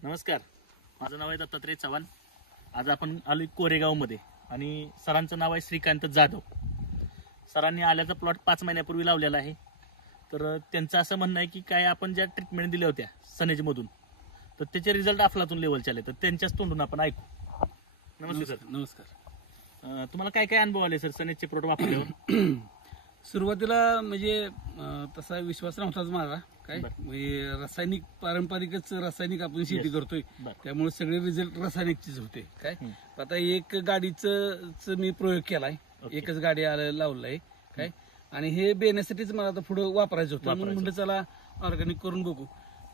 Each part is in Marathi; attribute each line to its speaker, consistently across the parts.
Speaker 1: नमस्कार. माझं नाव आहे दत्तात्रय चव्हाण. आज आपण आलो कोरेगावमध्ये आणि सरांचं नाव आहे श्रीकांत जाधव. सरांनी आल्याचा प्लॉट पाच महिन्यापूर्वी लावलेला आहे. तर त्यांचं असं म्हणणं आहे की काय आपण ज्या ट्रीटमेंट दिल्या होत्या सनेजमधून तर त्याचे रिझल्ट अफलातून लेवलचे आले. तर त्यांच्याच तोंडून आपण ऐकू. नमस्ते सर.
Speaker 2: नमस्कार
Speaker 1: तुम्हाला काय काय अनुभव आले सर सनेजचे प्रोडक्ट वापरल्यावर?
Speaker 2: सुरुवातीला म्हणजे तसा विश्वास नव्हताच माझा. काय?
Speaker 1: बरं.
Speaker 2: म्हणजे रासायनिक पारंपरिकच रासायनिक आपण शेती
Speaker 1: Yes.
Speaker 2: करतोय.
Speaker 1: बरं.
Speaker 2: त्यामुळे सगळे रिझल्ट रासायनिकचेच होते. काय?
Speaker 1: हं.
Speaker 2: आता एक गाडीचं च मी प्रयोग केलाय.
Speaker 1: Okay.
Speaker 2: एकच गाडी आलं लावलाय. काय? आणि हे बेण्यासाठीच मला आता पुढे वापरायचं होतं. म्हणून
Speaker 1: वापरायचं.
Speaker 2: म्हणलं चला ऑर्गॅनिक करून बघू.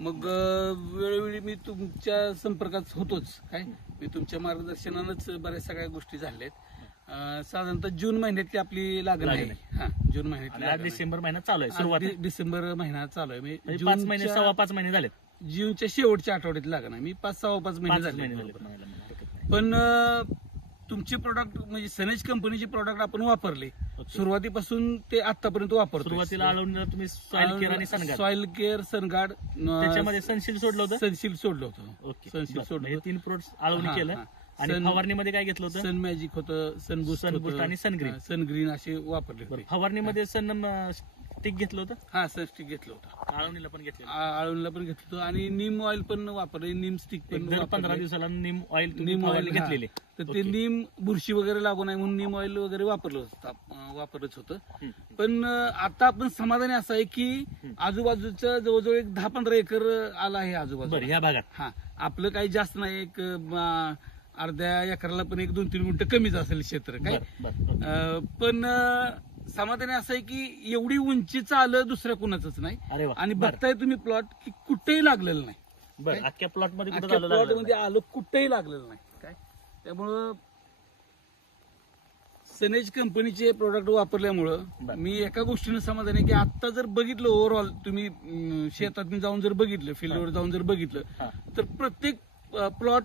Speaker 2: मग अं, वेळोवेळी मी तुमच्या संपर्कात होतोच. काय? मी तुमच्या मार्गदर्शनानंच बऱ्याच सगळ्या गोष्टी झाल्यात. अं, साधारणतः जून महिन्यातली आपली लागण आहे.
Speaker 1: लागण
Speaker 2: हा जून
Speaker 1: आणि आज
Speaker 2: आहे.
Speaker 1: डिसेंबर महिना चालू आहे सुरुवात
Speaker 2: डिसेंबर महिना चालू आहे. म्हणजे
Speaker 1: म्हणजे पाच महिने
Speaker 2: जूनच्या-
Speaker 1: सव्वा पाच महिने झालेत.
Speaker 2: जूनच्या शेवटच्या आठवड्यात लागण आहे. मी पाच सहा पाच महिने
Speaker 1: पाच
Speaker 2: झाले
Speaker 1: महिने झाले
Speaker 2: बरोबर.
Speaker 1: म्हणायला मला हरकत नाही.
Speaker 2: पण अं, तुमचे प्रोडक्ट म्हणजे सनेज कंपनीचे प्रोडक्ट आपण वापरले. सुरुवातीपासून ते आतापर्यंत वापरतो
Speaker 1: सुरुवातीला तुम्ही सॉइल केअर आणि सनगाड.
Speaker 2: सॉइल केअर सनगार्ड
Speaker 1: त्याच्यामध्ये सनशील सोडलं होतं?
Speaker 2: सनशील सोडलं होतं.
Speaker 1: ओके.
Speaker 2: सनशील
Speaker 1: बरं.
Speaker 2: सोडलं
Speaker 1: हे तीन प्रोडक्ट आळवणी
Speaker 2: हा,
Speaker 1: केलं.
Speaker 2: हा.
Speaker 1: आणि
Speaker 2: सन-
Speaker 1: फवारणीमध्ये काय घेतलं होतं?
Speaker 2: सन मॅजिक होतं सनबुस्ट
Speaker 1: Sunboost आणि Sungreen.
Speaker 2: सनग्रीन असे वापरले
Speaker 1: बरं,
Speaker 2: होते.
Speaker 1: फवारणीमध्ये सन स्टिक घेतलं होतं?
Speaker 2: हा सनस्टिक घेतलं होतं.
Speaker 1: आळवणीला पण घेतलं
Speaker 2: आ- आळूला पण घेतलं होतं आणि निम ऑइल पण वापरले निम स्टिक पण
Speaker 1: दर पंधरा
Speaker 2: वापरले.
Speaker 1: दिवसाला निम ऑइल
Speaker 2: निम ऑइल
Speaker 1: घेतलेले.
Speaker 2: तर ते निम बुरशी वगैरे लागू नये म्हणून निम ऑइल वगैरे वापरलं होतं अं, वापरत होतं.
Speaker 1: हं.
Speaker 2: पण अं, आता आपण समाधानी असं आहे की आजूबाजूचं जवळजवळ एक दहा पंधरा एकर आला आहे आजूबाजू
Speaker 1: बरं ह्या भागात.
Speaker 2: हा आपलं काही जास्त नाही एक अं, अर्ध्या एकराला पण एक दोन तीन मिनिटं कमीच असेल क्षेत्र काय. अं, पण अं, समाधानी असं आहे की एवढी उंचीचं आलं दुसऱ्या कुणाचंच नाही.
Speaker 1: वा
Speaker 2: आणि
Speaker 1: बरं,
Speaker 2: बघताय तुम्ही प्लॉट की कुठेही लागलेलं नाही.
Speaker 1: बरं अख्ख्या प्लॉटमध्ये कुठं
Speaker 2: अख्ख्या
Speaker 1: झालं
Speaker 2: प्लॉट
Speaker 1: लागलं
Speaker 2: मध्ये आलं कुठेही लागलेलं नाही. काय? त्यामुळं सनेज कंपनीचे प्रोडक्ट वापरल्यामुळं
Speaker 1: बरं.
Speaker 2: मी एका गोष्टीनं समाधान आहे की आता जर बघितलं ओव्हरऑल तुम्ही शेतात जाऊन जर बघितलं फील्डवर जाऊन जर बघितलं
Speaker 1: हा.
Speaker 2: तर प्रत्येक प्लॉट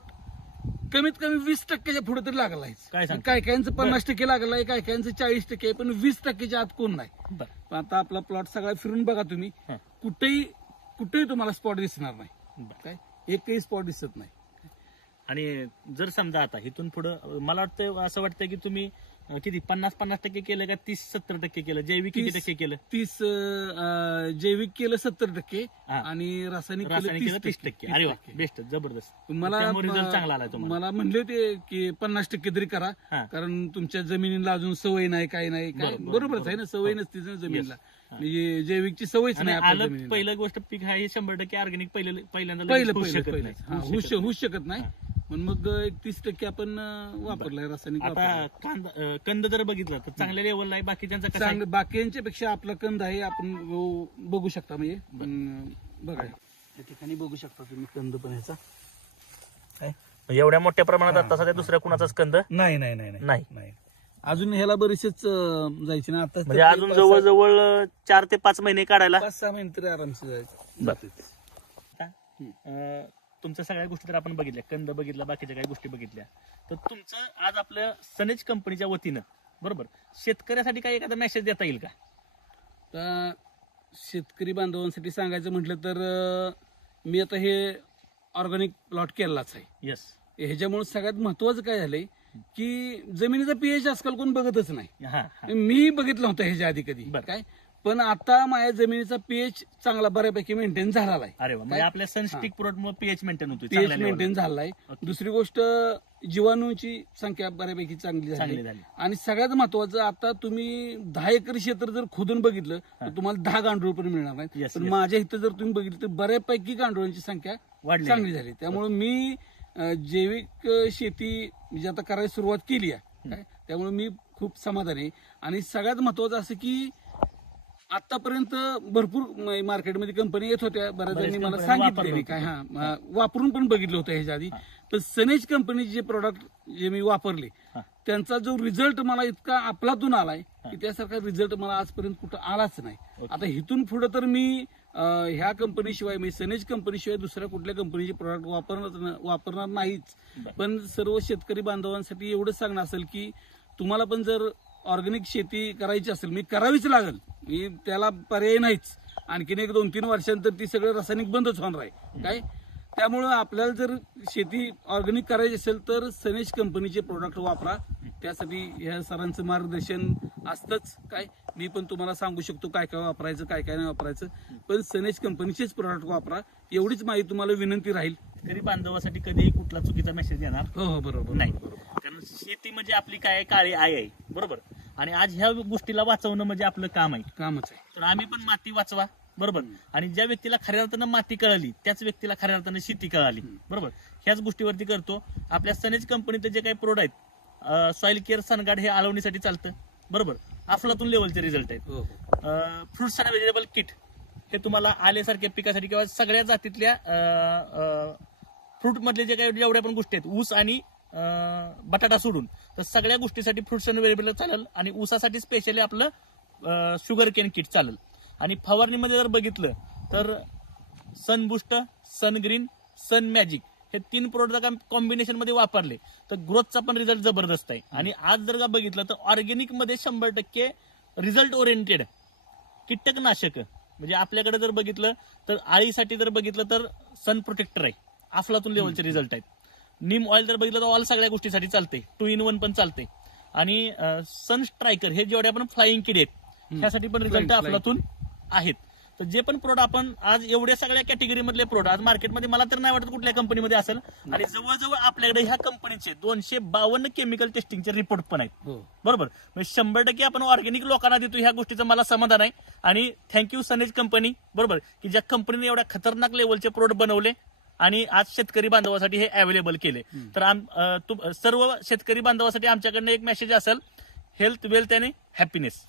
Speaker 2: कमीत कमी वीस टक्क्याच्या पुढे तरी लागला
Speaker 1: काय सांगता?
Speaker 2: काय कायांचं पन्नास टक्के लागला आहे काय कायांचं चाळीस टक्के आहे पण वीस टक्क्याच्या आत कोण नाही.
Speaker 1: बरं.
Speaker 2: पण आता आपला प्लॉट सगळा फिरून बघा तुम्ही.
Speaker 1: हा.
Speaker 2: कुठेही कुठेही तुम्हाला स्पॉट दिसणार नाही.
Speaker 1: बरं.
Speaker 2: काय? एकही स्पॉट दिसत नाही.
Speaker 1: आणि जर समजा आता इथून पुढं मला वाटतं असं वाटतं की तुम्ही किती पन्नास पन्नास टक्के केलं का तीस सत्तर टक्के केलं जैविक किती टक्के केलं
Speaker 2: तीस अं, जैविक केलं सत्तर टक्के
Speaker 1: हा.
Speaker 2: आणि रासायनिक
Speaker 1: रासायनिक केलं तीस टक्के अरे वा. बेस्ट जबरदस्त
Speaker 2: मला
Speaker 1: त्यामुळे रिझल्ट चांगला आलाय तुम्हाला
Speaker 2: मला म्हणले होते की पन्नास टक्के तरी करा
Speaker 1: हा.
Speaker 2: कारण तुमच्या जमिनीला अजून सवय नाही काय नाही काय
Speaker 1: बरोबर,
Speaker 2: बरोबरच आहे ना. सवय
Speaker 1: हो.
Speaker 2: नसते ना जमिनीला
Speaker 1: हा.
Speaker 2: म्हणजे जैविकची सवयच
Speaker 1: आणि
Speaker 2: नाही आपल्या
Speaker 1: आलं
Speaker 2: जमिनीला.
Speaker 1: पहिलं गोष्ट पीक आहे हे शंभर टक्के ऑर्गॅनिक पहिलं पहिल्यांदा लगेच
Speaker 2: पहिलं
Speaker 1: होऊ
Speaker 2: पहिलं
Speaker 1: शकत
Speaker 2: पहिलं
Speaker 1: नाही.
Speaker 2: हा,
Speaker 1: होऊ
Speaker 2: होऊ
Speaker 1: शकत
Speaker 2: श- होऊ शकत नाही
Speaker 1: हा.
Speaker 2: पण मग एक तीस टक्के आपण वापरलाय रासायनिक
Speaker 1: आता
Speaker 2: वापरलाय.
Speaker 1: कांदा अं, कंद जर बघितलं तर चांगल्या लेवलला आहे कसा आहे?
Speaker 2: चांगलं बाकीच्या पेक्षा आपला कंद आहे आपण ब- बघू शकता म्हणजे अं, बघा या ठिकाणी बघू शकता तुम्ही कंद पण ह्याचा
Speaker 1: काय? एवढ्या मोठ्या प्रमाणात
Speaker 2: हा,
Speaker 1: आता सध्या दुसऱ्या कुणाचाच कंद
Speaker 2: नाही नाही नाही
Speaker 1: नाही.
Speaker 2: नाही अजून ह्याला बरेचसेच अं, जायचे ना आता
Speaker 1: म्हणजे अजून जवळजवळ अं, चार ते पाच महिने काढायला
Speaker 2: पाच सहा महिने तरी आरामसे जायचे
Speaker 1: बरं.
Speaker 2: जातेच.
Speaker 1: अं, तुमच्या सगळ्या गोष्टी तर आपण बघितल्या. कंद बघितला बाकीच्या काही गोष्टी बघितल्या. तर तुमचं आज आपल्या सनेज कंपनीच्या वतीनं बरोबर? शेतकऱ्यासाठी काही एखादा मेसेज देता येईल का?
Speaker 2: आता शेतकरी बांधवांसाठी सांगायचं म्हटलं तर मी आता हे ऑर्गॅनिक प्लॉट केलाच आहे.
Speaker 1: येस
Speaker 2: ह्याच्यामुळे सगळ्यात महत्वाचं काय झालंय की जमिनीचा पीएच आजकाल कोण बघतच नाही. मी बघितलं होतं ह्याच्या आधी कधी. काय? पण आता माझ्या जमिनीचा पीएच चांगला बऱ्यापैकी मेंटेन झालेला आहे.
Speaker 1: अरे वा म्हणजे? आपल्या सनस्टिक प्रोडक्ट पीएच मेंटेन होतो
Speaker 2: पीएच मेंटेन झालेला आहे. दुसरी गोष्ट जीवाणूंची संख्या बऱ्यापैकी चांगली
Speaker 1: चांगली
Speaker 2: झाली. आणि सगळ्यात महत्वाचं आता तुम्ही दहा एकर क्षेत्र जर खोदून बघितलं तर तुम्हाला दहा गांडूळ पण मिळणार नाही
Speaker 1: Yes,
Speaker 2: पण
Speaker 1: yes.
Speaker 2: माझ्या इथं जर तुम्ही बघितलं तर बऱ्यापैकी गांडुळांची संख्या
Speaker 1: वाढली
Speaker 2: चांगली झाली त्यामुळे मी अं, जैविक अं, शेती म्हणजे आता करायला सुरुवात केली आहे. काय? त्यामुळे मी खूप समाधानी आहे. आणि सगळ्यात महत्वाचं असं की आतापर्यंत भरपूर मार्केटमध्ये कंपनी येत होत्या. बऱ्याच जणांनी मला सांगितले काय हा वापरून पण बघितलं होतं ह्याच्या आधी. पण सनेज कंपनीचे जे प्रोडक्ट जे मी वापरले. त्यांचा जो रिझल्ट मला इतका आपलातून आलाय की त्यासारखा रिझल्ट मला आजपर्यंत कुठं आलाच नाही. आता इथून पुढे तर मी ह्या कंपनीशिवाय मी सनेज कंपनीशिवाय दुसऱ्या कुठल्या कंपनीचे प्रोडक्ट वापरणार वापरणार नाहीच. पण सर्व शेतकरी बांधवांसाठी एवढंच सांगणं असेल की तुम्हाला पण जर ऑर्गॅनिक शेती करायची असेल मी करावीच लागेल. मी त्याला पर्याय नाहीच. आणखीन एक दोन तीन वर्षांतर ती सगळं रासायनिक बंदच होणार आहे. काय? त्यामुळं आपल्याला जर शेती ऑर्गॅनिक करायची असेल तर सनेज कंपनीचे प्रोडक्ट वापरा. त्यासाठी ह्या सरांचं मार्गदर्शन असतंच. काय? मी पण तुम्हाला सांगू शकतो काय काय वापरायचं काय काय नाही वापरायचं. पण सनेज कंपनीचेच प्रोडक्ट वापरा. एवढीच माहिती तुम्हाला विनंती राहील.
Speaker 1: शेतकरी बांधवासाठी कधीही कुठला चुकीचा मेसेज येणार
Speaker 2: हो हो बरोबर
Speaker 1: नाही.
Speaker 2: बरोबर.
Speaker 1: कारण शेती म्हणजे आपली काय? काळी आई आहे. बरोबर? आणि आज ह्या गोष्टीला वाचवणं म्हणजे आपलं काम आहे.
Speaker 2: कामच आहे.
Speaker 1: तर आम्ही पण माती वाचवा बरोबर? आणि ज्या व्यक्तीला खऱ्या अर्थानं माती कळाली त्याच व्यक्तीला खऱ्या अर्थानं शेती कळाली बरोबर? ह्याच गोष्टीवरती करतो. आपल्या सनेज कंपनीचे जे काही प्रोडक्ट आहेत सॉइल केअर सनगार्ड हे आळवणीसाठी चालतं बरोबर? अफलातून लेवलचे रिझल्ट आहेत. फ्रुट्स अँड व्हेजिटेबल किट हे तुम्हाला आल्यासारख्या पिकासाठी किंवा सगळ्या जातीतल्या फ्रूट मधले जे काही जेवढ्या पण गोष्टी आहेत ऊस आणि बटाटा सोडून. तर सगळ्या गोष्टीसाठी फ्रुट्स अँड व्हेजिटेबल चालेल आणि ऊसासाठी स्पेशली आपलं शुगर केन किट चालेल. आणि फवारणीमध्ये जर बघितलं तर Sun Boost Sun Green Sun Magic हे तीन प्रोडक्ट जर कॉम्बिनेशनमध्ये वापरले तर ग्रोथचा पण रिझल्ट जबरदस्त आहे. आणि आज जर का बघितलं तर ऑर्गेनिकमध्ये शंभर टक्के रिझल्ट ओरिएंटेड कीटकनाशक. म्हणजे आपल्याकडे जर बघितलं तर आळीसाठी जर बघितलं तर सन प्रोटेक्टर आहे. अफलातून लेवलचे रिझल्ट आहेत. निम ऑइल जर बघितलं तर ऑल सगळ्या गोष्टीसाठी चालते. टू इन वन पण चालते. आणि सन स्ट्रायकर हे जेवढे आपण फ्लाइंग किड आहेत ह्यासाठी पण रिझल्ट अफलातून आहेत. तर जे पण प्रोडक्ट आपण आज एवढ्या सगळ्या कॅटेगरी मधले प्रोडक्ट आज मार्केटमध्ये मला तर नाही वाटत कुठल्या कंपनीमध्ये असेल. आणि जवळजवळ आपल्याकडे ह्या कंपनीचे दोनशे बावन्न केमिकल टेस्टिंगचे रिपोर्ट पण आहेत.
Speaker 2: हो.
Speaker 1: बरोबर? म्हणजे शंभर टक्के आपण ऑर्गॅनिक लोकांना देतो ह्या गोष्टीचं मला समाधान आहे. आणि थँक्यू सनेज कंपनी बरोबर? की ज्या कंपनीने एवढ्या खतरनाक लेवलचे प्रोडक्ट बनवले आणि आज शेतकरी बांधवासाठी हे अवेलेबल केले. तर आम सर्व शेतकरी बांधवासाठी आमच्याकडनं एक मेसेज असेल हेल्थ वेल्थ आणि हॅपीनेस